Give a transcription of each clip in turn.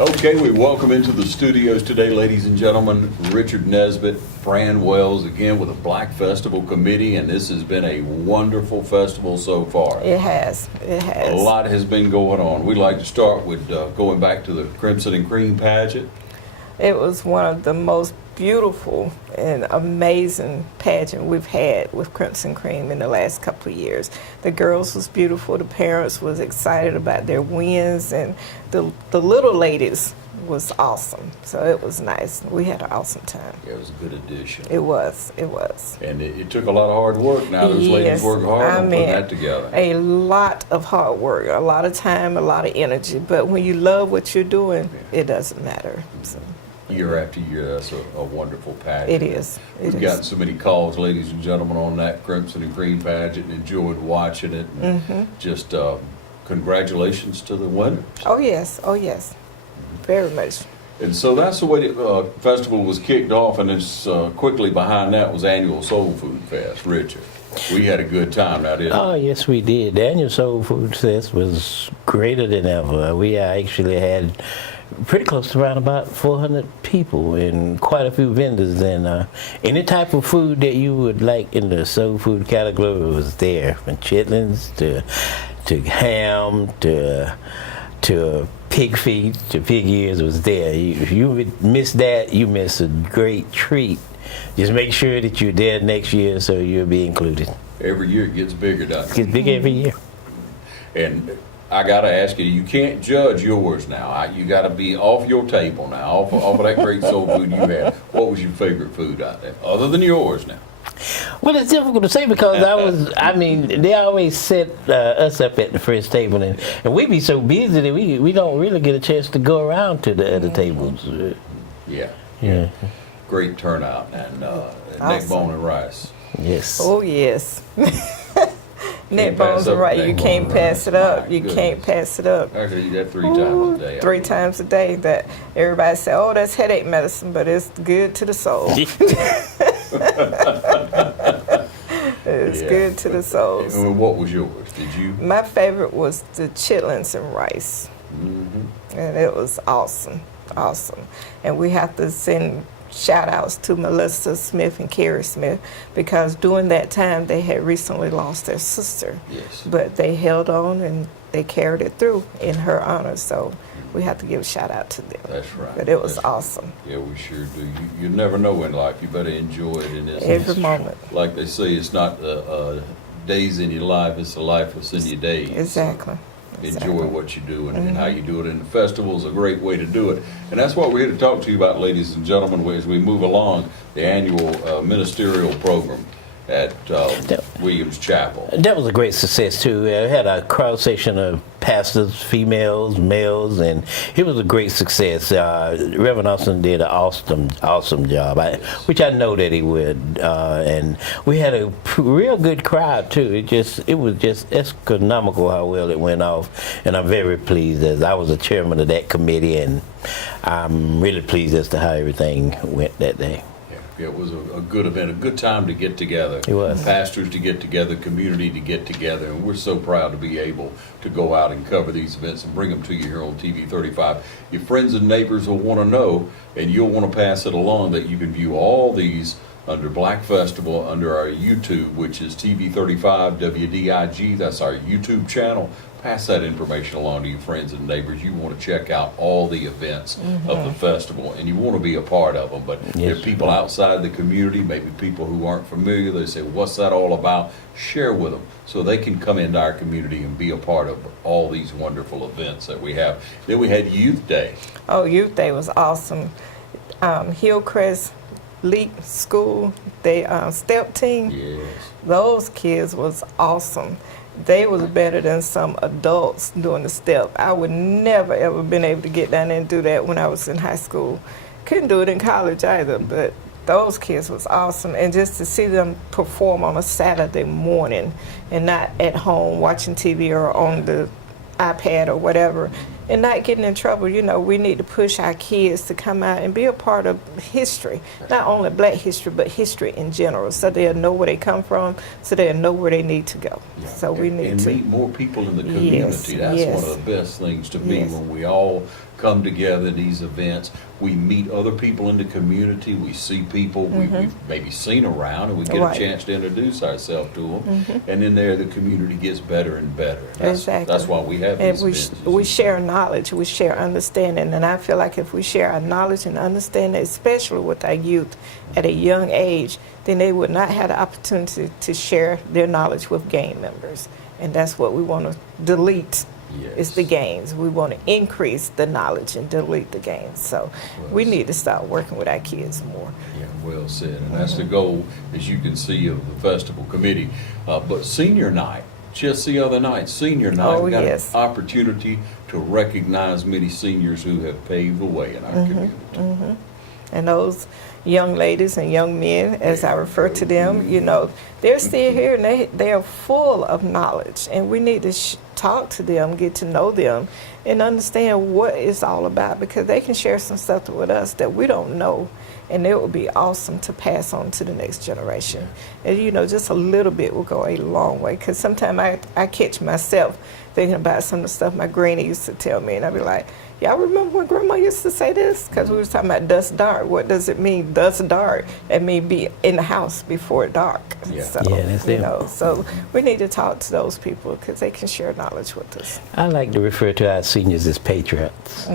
Okay, we welcome into the studios today, ladies and gentlemen, Richard Nesbitt, Fran Wells, again with the Black Festival Committee, and this has been a wonderful festival so far. It has. It has. A lot has been going on. We'd like to start with going back to the Crimson and Cream pageant. It was one of the most beautiful and amazing pageant we've had with Crimson Cream in the last couple of years. The girls was beautiful, the parents was excited about their wins, and the little ladies was awesome. So it was nice. We had an awesome time. Yeah, it was a good addition. It was. It was. And it took a lot of hard work. Now those ladies worked hard on putting that together. A lot of hard work, a lot of time, a lot of energy. But when you love what you're doing, it doesn't matter. So. Year after year, that's a wonderful pageant. It is. We've gotten so many calls, ladies and gentlemen, on that Crimson and Cream pageant, and enjoyed watching it. And just congratulations to the winners. Oh yes, oh yes, very much. And so that's the way the festival was kicked off, and it's quickly behind that was annual Soul Food Fest. Richard, we had a good time now, didn't we? Oh, yes, we did. The annual Soul Food Fest was greater than ever. We actually had pretty close to around about 400 people and quite a few vendors, and any type of food that you would like in the soul food category was there, from chitlins to ham to pig feet to pig ears was there. If you would miss that, you miss a great treat. Just make sure that you're there next year so you'll be included. Every year it gets bigger, doesn't it? It gets bigger every year. And I got to ask you, you can't judge yours now. You got to be off your table now, off of that great soul food you had. What was your favorite food out there, other than yours now? Well, it's difficult to say because they always set us up at the first table, and we be so busy that we don't really get a chance to go around to the other tables. Yeah. Great turnout, and neck bone and rice. Yes. Oh yes. Neck bones and rice. You can't pass it up. You can't pass it up. I could eat that 3 times a day. 3 times a day. That everybody say, oh, that's headache medicine, but it's good to the soul. It's good to the soul. And what was yours? Did you? My favorite was the chitlins and rice. And it was awesome. And we have to send shout outs to Melissa Smith and Carrie Smith, because during that time they had recently lost their sister. Yes. But they held on and they carried it through in her honor. So we have to give a shout out to them. That's right. But it was awesome. Yeah, we sure do. You never know in life. You better enjoy it in this. Every moment. Like they say, it's not the days in your life, it's the life that's in your days. Exactly. Enjoy what you do, and how you do it. And the festival is a great way to do it. And that's what we're here to talk to you about, ladies and gentlemen, as we move along the annual ministerial program at Williams Chapel. That was a great success too. We had a cross section of pastors, females, males, and it was a great success. Reverend Austin did an awesome job, which I know that he would. And we had a real good crowd too. It was just astronomical how well it went off, and I'm very pleased as I was the chairman of that committee, and I'm really pleased as to how everything went that day. It was a good event, a good time to get together. It was. Pastors to get together, community to get together, and we're so proud to be able to go out and cover these events and bring them to you here on TV 35. Your friends and neighbors will want to know, and you'll want to pass it along, that you can view all these under Black Festival under our YouTube, which is TV 35 WDIG. That's our YouTube channel. Pass that information along to your friends and neighbors. You want to check out all the events of the festival, and you want to be a part of them. But there are people outside the community, maybe people who aren't familiar. They say, what's that all about? Share with them so they can come into our community and be a part of all these wonderful events that we have. Then we had Youth Day. Oh, Youth Day was awesome. Hillcrest League School, they step team. Yes. Those kids was awesome. They was better than some adults doing the step. I would never ever been able to get down there and do that when I was in high school. Couldn't do it in college either, but those kids was awesome. And just to see them perform on a Saturday morning and not at home watching TV or on the iPad or whatever, and not getting in trouble. You know, we need to push our kids to come out and be a part of history, not only Black history, but history in general, so they'll know where they come from, so they'll know where they need to go. Yeah. So we need to meet more people in the community. That's one of the best things to me, when we all come together in these events. We meet other people in the community. We see people we've maybe seen around, and we get Right. a chance to introduce ourselves to them. And then there, the community gets better and better. Exactly. That's why we have And these we, events. we share knowledge, we share understanding, and I feel like if we share our knowledge and understanding, especially with our youth at a young age, then they would not have the opportunity to share their knowledge with gang members. And that's what we want to delete. Yes. Is the gains. We want to increase the knowledge and delete the gains. So we need to start working with our kids more. Yeah, well said. And that's the goal, as you can see, of the festival committee. But senior night, just the other night, senior night, Oh, we got yes. an opportunity to recognize many seniors who have paved the way in our community. And those young ladies and young men, as I refer to them, you know, they're still here and they are full of knowledge. And we need to talk to them, get to know them, and understand what it's all about, because they can share some stuff with us that we don't know. And it would be awesome to pass on to the next generation. And, you know, just a little bit will go a long way. Because sometimes I catch myself thinking about some of the stuff my granny used to tell me. And I'd be like, y'all remember when Grandma used to say this? Because we was talking about dusk dark. What does it mean, dusk dark? It means be in the house before dark. Yeah. So, Yeah, that's you it. know, so we need to talk to those people because they can share knowledge with us. I like to refer to our seniors as patriots.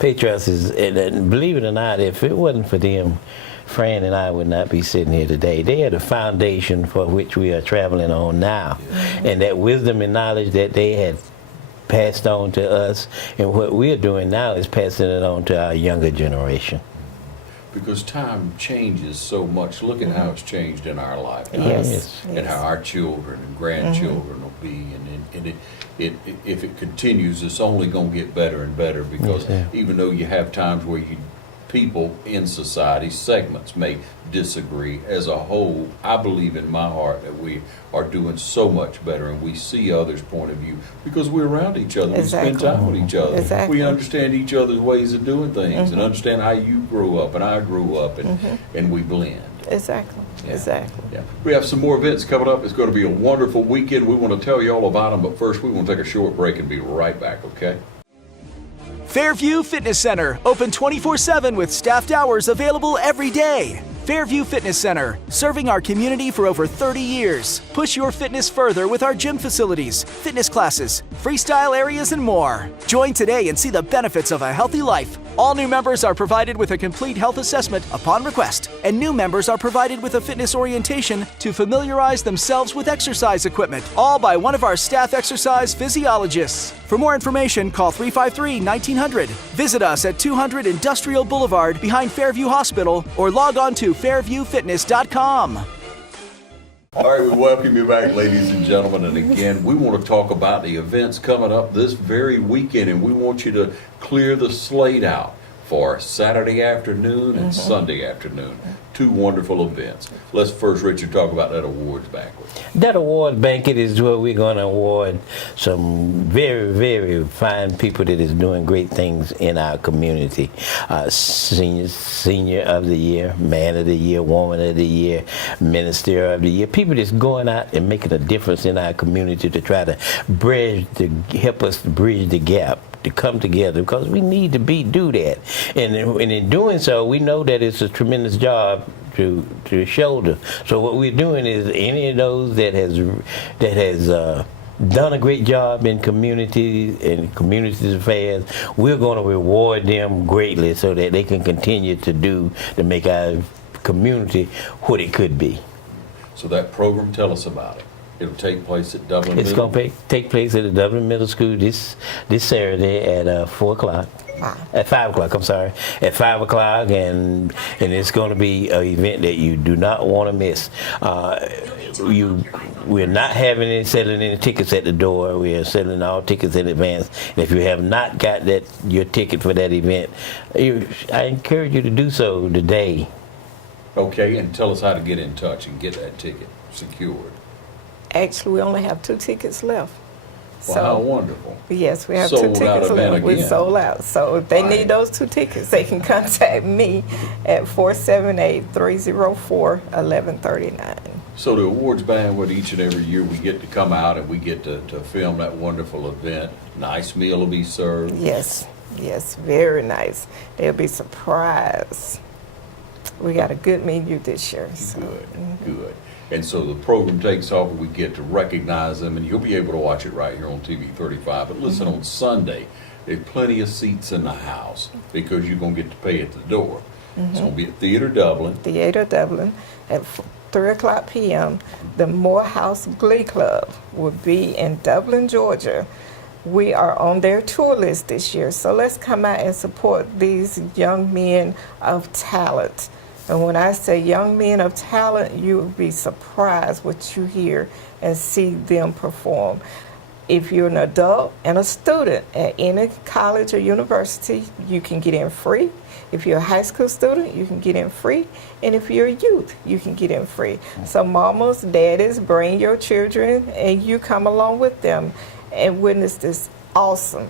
Patriots is, and believe it or not, if it wasn't for them, Fran and I would not be sitting here today. They are the foundation for which we are traveling on now. And that wisdom and knowledge that they had passed on to us, and what we're doing now is passing it on to our younger generation. Because time changes so much. Look at how it's changed in our lifetime. Yes. And how our children and grandchildren will be. And if it continues, it's only going to get better and better, because Yes, even though you have times where people in society, segments may disagree, as a whole, I believe in my heart that we are doing so much better, and we see others' point of view because we're around each other. Exactly. We spend time with each other. Exactly. We understand each other's ways of doing things and understand how you grew up and I grew up, and we blend. Exactly. Yeah. Exactly. Yeah. We have some more events coming up. It's going to be a wonderful weekend. We want to tell you all about them, but first we want to take a short break and be right back, okay? Fairview Fitness Center, open 24/7 with staffed hours available every day. Fairview Fitness Center, serving our community for over 30 years. Push your fitness further with our gym facilities, fitness classes, freestyle areas, and more. Join today and see the benefits of a healthy life. All new members are provided with a complete health assessment upon request, and new members are provided with a fitness orientation to familiarize themselves with exercise equipment, all by one of our staff exercise physiologists. For more information, call 353-1900. Visit us at 200 Industrial Boulevard behind Fairview Hospital, or log on to fairviewfitness.com. All right, we welcome you back, ladies and gentlemen. And again, we want to talk about the events coming up this very weekend, and we want you to clear the slate out for Saturday afternoon and Sunday afternoon. Two wonderful events. Let's first, Richard, talk about that awards banquet. That award banquet is where we're going to award some very, very fine people that is doing great things in our community. Senior of the Year, Man of the Year, Woman of the Year, Minister of the Year. People that's going out and making a difference in our community to try to help us bridge the gap, to come together, because we need to do that. And in doing so, we know that it's a tremendous job to shoulder. So what we're doing is any of those that has done a great job in community and community affairs, we're going to reward them greatly so that they can continue to make our community what it could be. So that program, tell us about it. It'll take place at Dublin It's Middle. going to take place at the Dublin Middle School this Saturday at 4 o'clock. At 5 o'clock, I'm sorry. At 5 o'clock, and it's going to be an event that you do not want to miss. We're not selling any tickets at the door. We are selling all tickets in advance. And if you have not got your ticket for that event, I encourage you to do so today. Okay, and tell us how to get in touch and get that ticket secured. Actually, we only have 2 tickets left. Well, how wonderful. Yes, we have Sold 2 out tickets event left. We again. sold out. So if they Right. need those 2 tickets, they can contact me at 478-304-1139. So the awards banquet, each and every year we get to come out and we get to film that wonderful event. Nice meal will be served. Yes. Yes, very nice. They'll be surprised. We got a good menu this year. So. Good. And so the program takes off, and we get to recognize them, and you'll be able to watch it right here on TV 35. But listen, on Sunday, there's plenty of seats in the house because you're going to get to pay at the door. It's going to be at Theater Dublin. Theater Dublin at 3 o'clock p.m. The Morehouse Glee Club will be in Dublin, Georgia. We are on their tour list this year, so let's come out and support these young men of talent. And when I say young men of talent, you'll be surprised what you hear and see them perform. If you're an adult and a student at any college or university, you can get in free. If you're a high school student, you can get in free. And if you're a youth, you can get in free. So mamas, daddies, bring your children and you come along with them and witness this awesome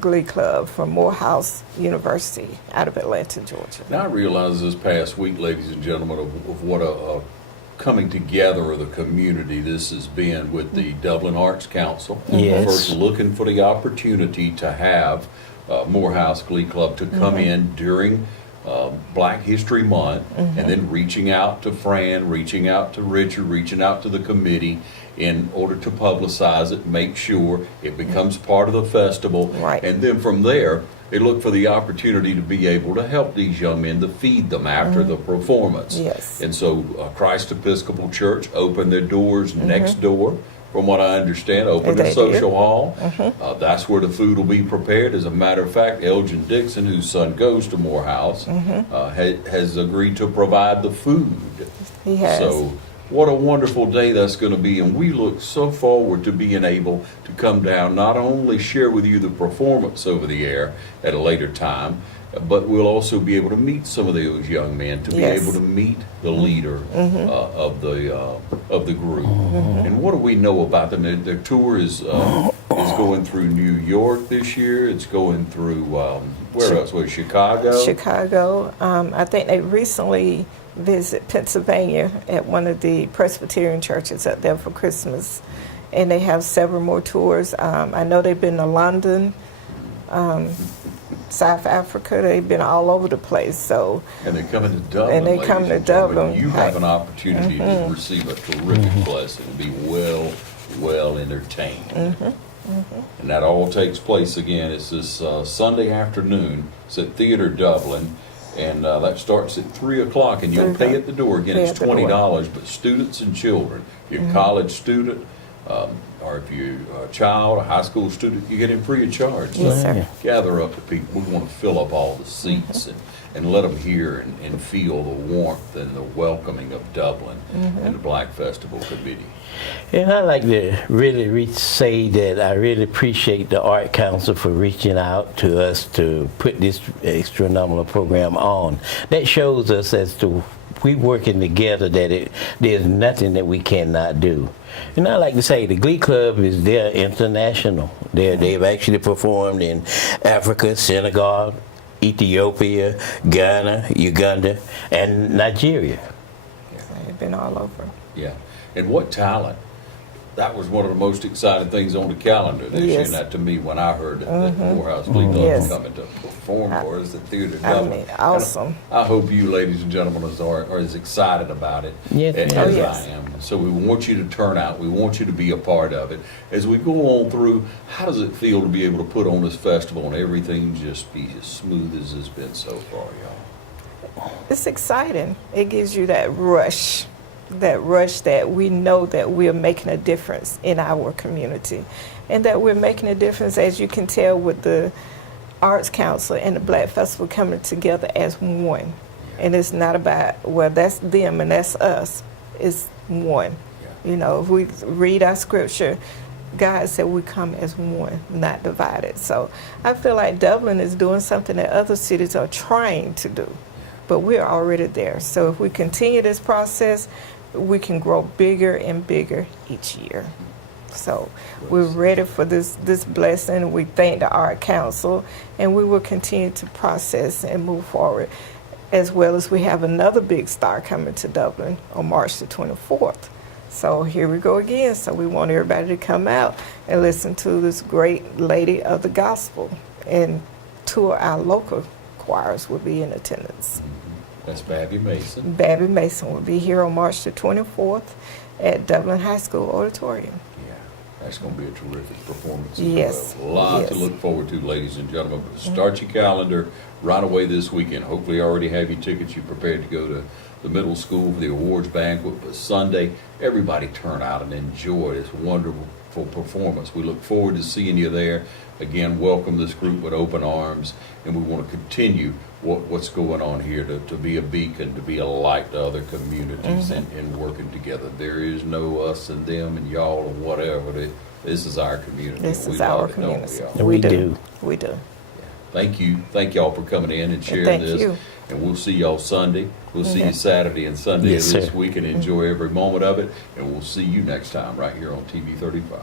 Glee Club from Morehouse University out of Atlanta, Georgia. Now I realize this past week, ladies and gentlemen, of what a coming together of the community this has been with the Dublin Arts Council. Yes. First looking for the opportunity to have Morehouse Glee Club to come in during Black History Month, and then reaching out to Fran, reaching out to Richard, reaching out to the committee in order to publicize it, make sure it becomes part of the festival. Right. And then from there, they look for the opportunity to be able to help these young men, to feed them after the performance. Yes. And so Christ Episcopal Church opened their doors next door, from what I understand, opened a They social did. hall. That's where the food will be prepared. As a matter of fact, Elgin Dixon, whose son goes to Morehouse, has agreed to provide the food. He has. So what a wonderful day that's going to be, and we look so forward to being able to come down, not only share with you the performance over the air at a later time, but we'll also be able to meet some of those young men, to be Yes. able to meet the leader of the group. And what do we know about them? Their tour is going through New York this year. It's going through where else? Was Chicago? Chicago. I think they recently visited Pennsylvania at one of the Presbyterian churches up there for Christmas, and they have several more tours. I know they've been to London, South Africa. They've been all over the place. So, And they're coming to Dublin. And they ladies come to and gentlemen. Dublin. You have an opportunity to receive a terrific blessing, be well entertained. And that all takes place again. It's this Sunday afternoon. It's at Theater Dublin. And that starts at 3 o'clock, and you'll pay at the door. Again, Pay it's at the door. $20, but students and children, if you're a college student, or if you're a child, a high school student, you get in free of charge. Yes, So sir. gather up the people. We want to fill up all the seats and let them hear and feel the warmth and the welcoming of Dublin and the Black Festival Committee. And I'd like to really say that I really appreciate the Art Council for reaching out to us to put this extra-nominal program on. That shows us as to we working together that there's nothing that we cannot do. And I like to say the Glee Club they're international. They've actually performed in Africa, Senegal, Ethiopia, Ghana, Uganda, and Nigeria. they've been all over. Yeah. And what talent. That was one of the most exciting things on the calendar this year. Yes. And that to me, when I heard that Morehouse Glee Club Yes. was coming to perform for us at Theater I Dublin. mean, awesome. I hope you, ladies and gentlemen, are as excited about it Yes. as Oh, yes. I am. So we want you to turn out. We want you to be a part of it. As we go on through, how does it feel to be able to put on this festival and everything just be as smooth as it's been so far, y'all? It's exciting. It gives you that rush that we know that we're making a difference in our community, and that we're making a difference, as you can tell, with the Arts Council and the Black Festival coming together as one. And it's not about, well, that's them and that's us. It's one. You know, if we read our scripture, God said we come as one, not divided. So I feel like Dublin is doing something that other cities are trying to do, but we're already there. So if we continue this process, we can grow bigger and bigger each year. So we're ready for this blessing. We thank the Art Council, and we will continue to process and move forward, as well as we have another big star coming to Dublin on March the 24th. So here we go again. So we want everybody to come out and listen to this great lady of the gospel. And two of our local choirs will be in attendance. That's Babby Mason. Babby Mason will be here on March the 24th at Dublin High School Auditorium. Yeah, that's going to be a terrific performance. Yes, As well. A lot to yes. look forward to, ladies and gentlemen. But start your calendar right away this weekend. Hopefully, you already have your tickets. You're prepared to go to the middle school for the awards banquet. But Sunday, everybody turn out and enjoy this wonderful performance. We look forward to seeing you there. Again, welcome this group with open arms, and we want to continue what's going on here to be a beacon, to be a light to other communities and working together. There is no us and them and y'all or whatever. This is our community. This We is our love it, don't we, community. y'all? We do. We do. Thank you. Thank y'all for coming in and sharing thank this. you. And we'll see y'all Sunday. We'll see you Saturday and Sunday Yes, of this sir. week and enjoy every moment of it. And we'll see you next time right here on TV 35.